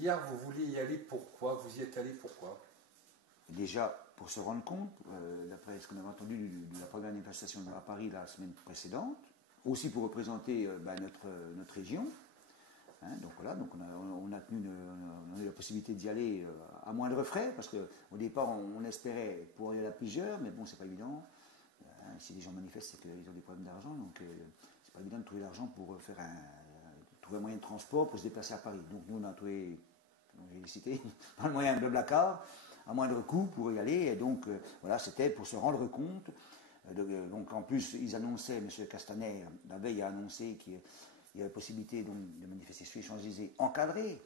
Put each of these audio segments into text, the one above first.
hier, vous vouliez y aller pourquoi? Vous y êtes allé pourquoi? Déjà, pour se rendre compte, d'après ce qu'on avait entendu de la première manifestation à Paris la semaine précédente, aussi pour représenter notre région. Hein, donc voilà, donc on a eu la possibilité d'y aller à moindre frais, parce qu'au départ on espérait pouvoir y aller à plusieurs, mais bon, c'est pas évident. Si les gens manifestent, c'est qu'ils ont des problèmes d'argent, donc c'est pas évident de trouver l'argent pour trouver un moyen de transport pour se déplacer à Paris. Donc nous on a trouvé, j'ai cité, un moyen de Blablacar, à moindre coût pour y aller, et donc voilà, c'était pour se rendre compte. Donc en plus, ils annonçaient, M. Castaner, la veille a annoncé qu'il y avait possibilité donc, de manifester sur les Champs-Élysées encadrés,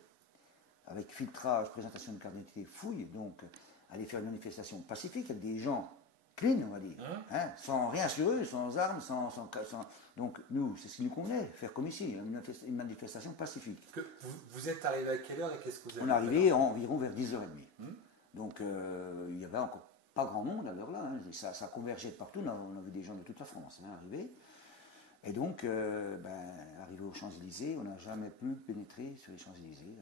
avec filtrage, présentation de carte d'identité, fouille, donc aller faire une manifestation pacifique avec des gens clean, on va dire, hein, sans rien sur eux, sans armes, sans donc nous, c'est ce qui nous convenait, faire comme ici, une manifestation pacifique. Vous êtes arrivé à quelle heure et qu'est-ce que vous avez fait? On est arrivé environ vers 10h30. Donc il n'y avait encore pas grand monde à l'heure-là, hein, ça convergeait de partout, on a vu des gens de toute la France arriver. Et donc, arrivé aux Champs-Élysées, on n'a jamais pu pénétrer sur les Champs-Élysées.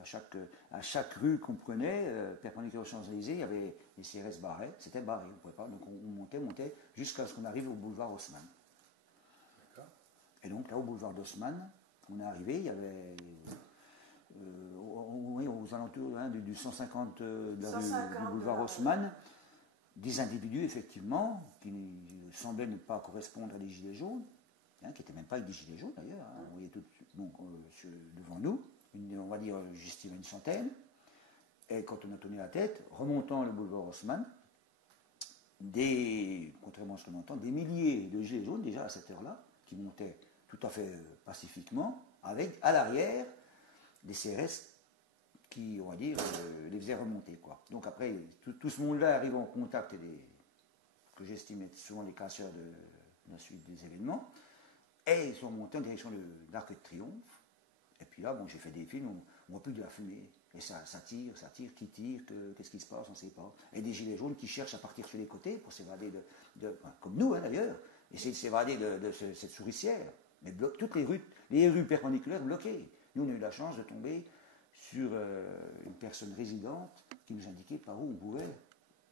À chaque rue qu'on prenait, perpendiculaire aux Champs-Élysées, il y avait les CRS barrés, c'était barré, on ne pouvait pas. Donc on montait, jusqu'à ce qu'on arrive au boulevard Haussmann. Et donc là, au boulevard d'Haussmann, on est arrivé, il y avait aux alentours du 150 du boulevard Haussmann, des individus, effectivement, qui semblaient ne pas correspondre à des gilets jaunes, qui n'étaient même pas avec des gilets jaunes d'ailleurs, on voyait tout donc, devant nous, on va dire, j'estime une centaine, et quand on a tourné la tête, remontant le boulevard Haussmann, contrairement à ce qu'on entend, des milliers de gilets jaunes déjà à cette heure-là, qui montaient tout à fait pacifiquement, avec à l'arrière des CRS qui, on va dire, les faisaient remonter, quoi. Donc après, tout ce monde-là arrive en contact que j'estime être souvent les casseurs de la suite des événements, et ils sont montés en direction de l'Arc de Triomphe. Et puis là, bon, j'ai fait des films, on voit plus de la fumée. Et ça tire, qui tire, qu'est-ce qui se passe, on ne sait pas. Et des gilets jaunes qui cherchent à partir sur les côtés pour s'évader comme nous d'ailleurs, essayer de s'évader de cette souricière. Mais toutes les rues perpendiculaires bloquées. Nous, on a eu la chance de tomber sur une personne résidente qui nous indiquait par où on pouvait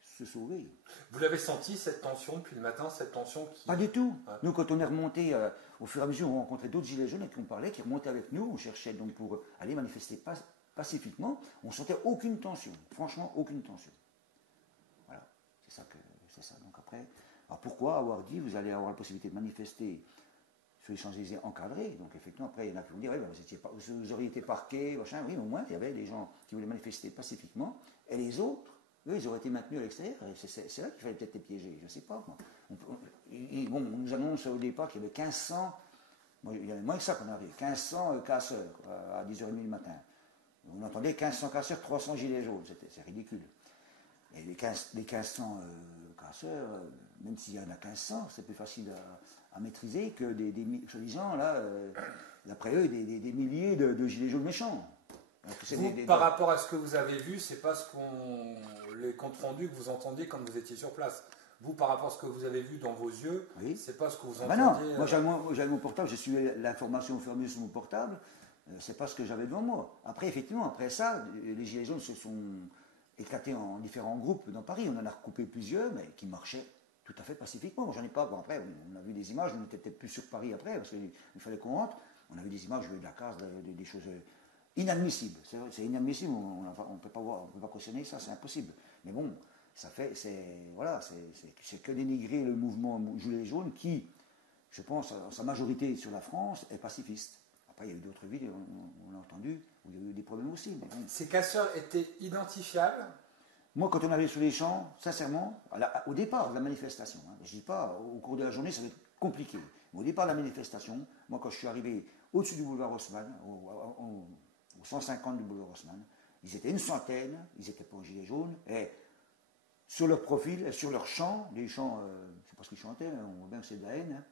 se sauver. Vous l'avez senti, cette tension, depuis le matin, cette tension qui... Pas du tout. Ouais. Nous, quand on est remonté, au fur et à mesure, on rencontrait d'autres gilets jaunes avec qui on parlait, qui remontaient avec nous, on cherchait donc pour aller manifester pacifiquement, on sentait aucune tension, franchement aucune tension. Voilà, c'est ça. Donc après, alors pourquoi avoir dit, vous allez avoir la possibilité de manifester sur les Champs-Élysées encadrés, donc effectivement, après, il y en a qui vont dire, vous auriez été parqués, machin, oui, mais au moins, il y avait des gens qui voulaient manifester pacifiquement, et les autres, eux, ils auraient été maintenus à l'extérieur. C'est là qu'il fallait peut-être les piéger, je ne sais pas. On nous annonce au départ qu'il y avait 1500, il y en avait moins que ça qu'on arrive, 1500 casseurs à 10h30 du matin. On entendait 1500 casseurs, 300 gilets jaunes, c'est ridicule. Et les 1500 casseurs, même s'il y en a 1500, c'est plus facile à maîtriser que soi-disant, là, d'après eux, des milliers de gilets jaunes méchants. Par rapport à ce que vous avez vu, c'est pas les comptes rendus que vous entendiez quand vous étiez sur place. Vous, par rapport à ce que vous avez vu dans vos yeux, oui. C'est pas ce que vous entendiez. Non, moi j'avais mon portable, j'ai suivi l'information au fur et à mesure sur mon portable, c'est pas ce que j'avais devant moi. Après, effectivement, après ça, les gilets jaunes se sont éclatés en différents groupes dans Paris. On en a recoupé plusieurs, mais qui marchaient tout à fait pacifiquement. Moi, j'en ai pas. Bon, après, on a vu des images, on était peut-être plus sur Paris après, parce qu'il fallait qu'on rentre. On a vu des images de la casse, des choses inadmissibles. C'est inadmissible, on ne peut pas voir, on peut pas cautionner ça, c'est impossible. Mais bon, c'est que dénigrer le mouvement Gilets jaunes qui, je pense, en sa majorité sur la France, est pacifiste. Après, il y a eu d'autres villes, on l'a entendu, où il y a eu des problèmes aussi. Mais bon. Ces casseurs étaient identifiables? Moi, quand on arrive sur les champs, sincèrement, au départ de la manifestation, je ne dis pas, au cours de la journée, ça va être compliqué. Mais au départ de la manifestation, moi, quand je suis arrivé au-dessus du boulevard Haussmann, au 150 du boulevard Haussmann, ils étaient une centaine, ils n'étaient pas en gilet jaune, et sur leur profil, sur leur chant, les chants, je ne sais pas ce qu'ils chantaient, mais on voit bien que c'est de la haine,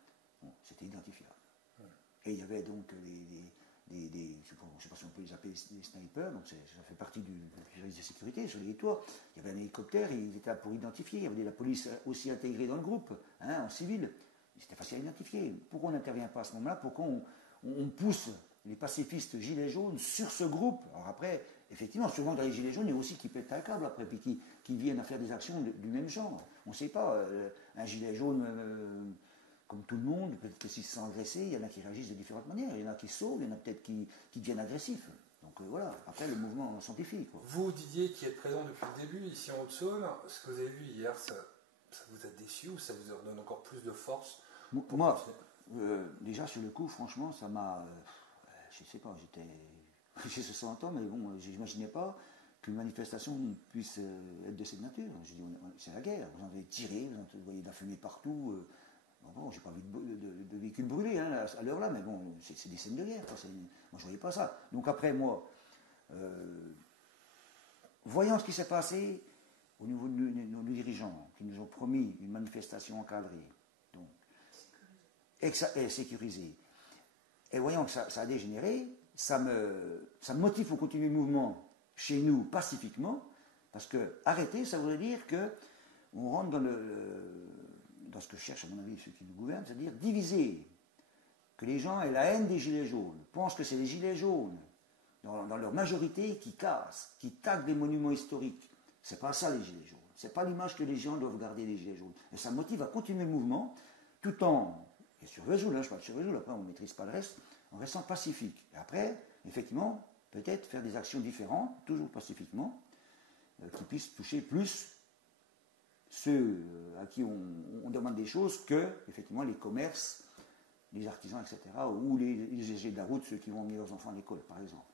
bon, c'était identifiable. Et il y avait donc je ne sais pas si on peut les appeler des snipers, donc ça fait partie du service de sécurité sur les toits. Il y avait un hélicoptère, ils étaient là pour identifier. Il y avait la police aussi intégrée dans le groupe, en civil. C'était facile à identifier. Pourquoi on n'intervient pas à ce moment-là? Pourquoi on pousse les pacifistes gilets jaunes sur ce groupe? Alors après, effectivement, souvent dans les gilets jaunes, il y a aussi qui pètent un câble après, puis qui viennent à faire des actions du même genre. On ne sait pas, un gilet jaune, comme tout le monde, peut-être que s'ils se sentent agressés, il y en a qui réagissent de différentes manières, il y en a qui sauvent, il y en a peut-être qui deviennent agressifs. Donc voilà, après le mouvement s'amplifie. Vous, Didier, qui êtes présent depuis le début ici en Haute-Saône, ce que vous avez vu hier, ça vous a déçu ou ça vous donne encore plus de force? Moi, déjà sur le coup, franchement, ça m'a. Je sais pas, j'ai 60 ans, mais bon, je n'imaginais pas qu'une manifestation puisse être de cette nature. Je dis, c'est la guerre, vous en avez tiré, vous voyez de la fumée partout. Bon, j'ai pas vu de véhicules brûlés hein, à l'heure-là, mais bon, c'est des scènes de guerre. Moi, je ne voyais pas ça. Donc après, moi, voyant ce qui s'est passé au niveau de nos dirigeants, qui nous ont promis une manifestation encadrée, donc, et sécurisée, et voyant que ça a dégénéré, ça me motive pour continuer le mouvement chez nous pacifiquement, parce que arrêter, ça voudrait dire qu'on rentre dans ce que cherchent, à mon avis, ceux qui nous gouvernent, c'est-à-dire diviser, que les gens aient la haine des gilets jaunes, pensent que c'est les gilets jaunes, dans leur majorité, qui cassent, qui taguent des monuments historiques. C'est pas ça les gilets jaunes. C'est pas l'image que les gens doivent garder des gilets jaunes. Et ça motive à continuer le mouvement, tout en, et sur Vesoul, je parle sur Vesoul, après on ne maîtrise pas le reste, en restant pacifique. Et après, effectivement, peut-être faire des actions différentes, toujours pacifiquement, qui puissent toucher plus ceux à qui on demande des choses que, effectivement, les commerces, les artisans, etc., ou les usagers de la route, ceux qui vont emmener leurs enfants à l'école, par exemple.